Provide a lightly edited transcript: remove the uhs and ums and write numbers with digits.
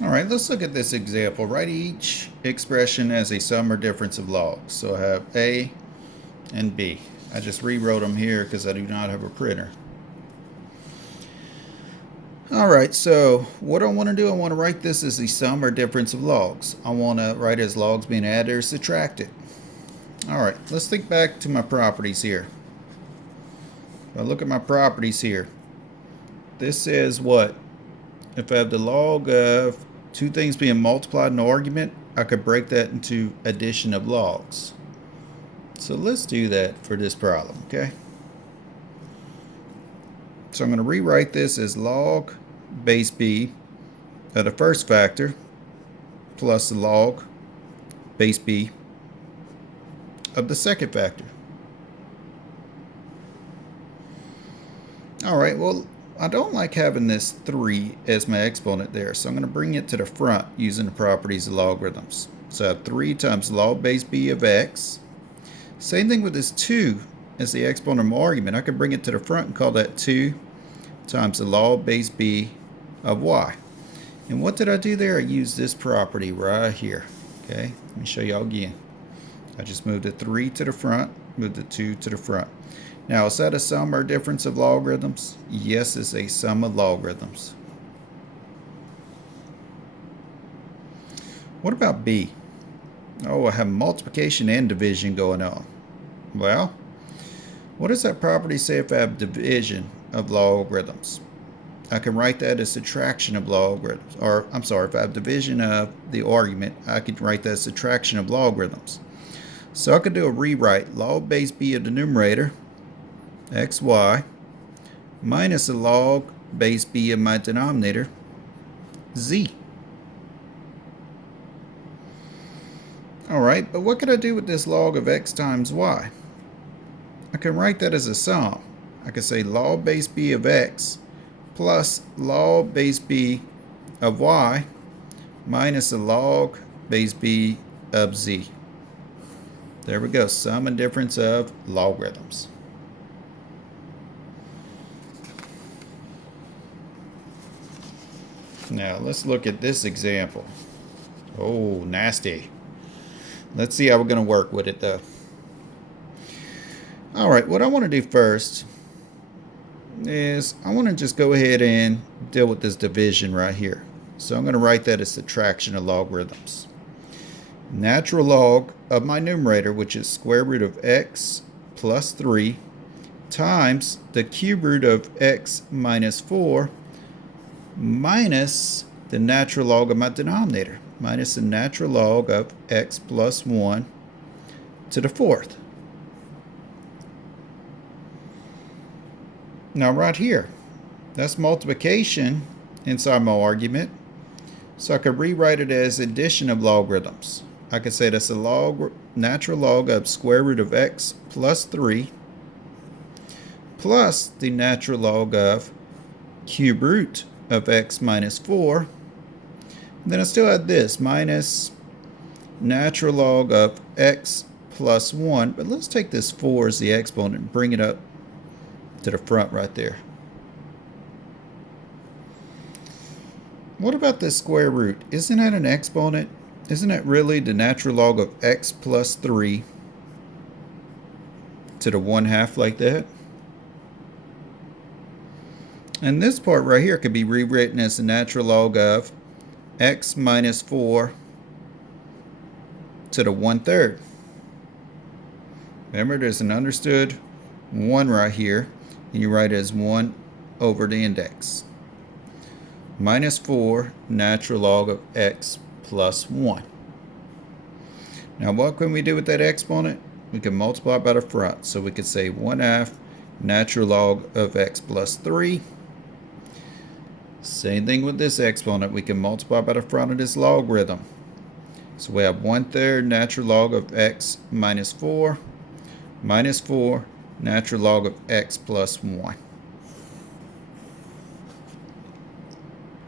All right, let's look at this example. Write each expression as a sum or difference of logs. So I have A and B. I just rewrote them here because I do not have a printer. All right, so what I want to do, I want to write this as the sum or difference of logs. I want to write as logs being added or subtracted. All right, let's think back to my properties here. If I look at my properties here, this says what? If I have the log of two things being multiplied in an argument, I could break that into addition of logs. So let's do that for this problem, okay? So I'm going to rewrite this as log base b of the first factor plus the log base b of the second factor. All right, well, I don't like having this 3 as my exponent there, so I'm going to bring it to the front using the properties of logarithms. So I have 3 times log base b of x. Same thing with this 2 as the exponent of my argument. I could bring it to the front and call that 2 times the log base b of y. And what did I do there? I used this property right here. Okay, let me show y'all again. I just moved the 3 to the front, moved the 2 to the front. Now, is that a sum or difference of logarithms? Yes, it's a sum of logarithms. What about B? Oh, I have multiplication and division going on. Well, what does that property say if I have division of logarithms? I can write that as subtraction of logarithms. Or, I'm sorry, if I have division of the argument, I could write that as subtraction of logarithms. So I could do a rewrite. Log base b of the numerator, xy, minus the log base b of my denominator, z. Alright, but what could I do with this log of x times y? I can write that as a sum. I could say log base b of x plus log base b of y minus the log base b of z. There we go, sum and difference of logarithms. Now let's look at this example. Oh, nasty. Let's see how we're going to work with it though. All right, what I want to do first is I want to just go ahead and deal with this division right here. So I'm going to write that as subtraction of logarithms. Natural log of my numerator, which is square root of x plus 3, times the cube root of x minus 4 minus the natural log of my denominator, minus the natural log of x plus 1 to the 4th. Now right here, that's multiplication inside my argument, so I could rewrite it as addition of logarithms. I could say that's a natural log of square root of x plus 3 plus the natural log of cube root of x minus 4. And then I still have this minus natural log of x plus 1. But let's take this 4 as the exponent and bring it up to the front right there. What about this square root? Isn't that an exponent? Isn't that really the natural log of x plus 3 to the 1/2 like that? And this part right here could be rewritten as the natural log of x minus 4 to the 1/3. Remember, there's an understood 1 right here, and you write it as 1 over the index. Minus 4 natural log of x plus 1. Now what can we do with that exponent? We can multiply by the front. So we could say 1/2 natural log of x plus 3. Same thing with this exponent. We can multiply by the front of this logarithm. So we have 1/3 natural log of x minus 4 natural log of x plus 1.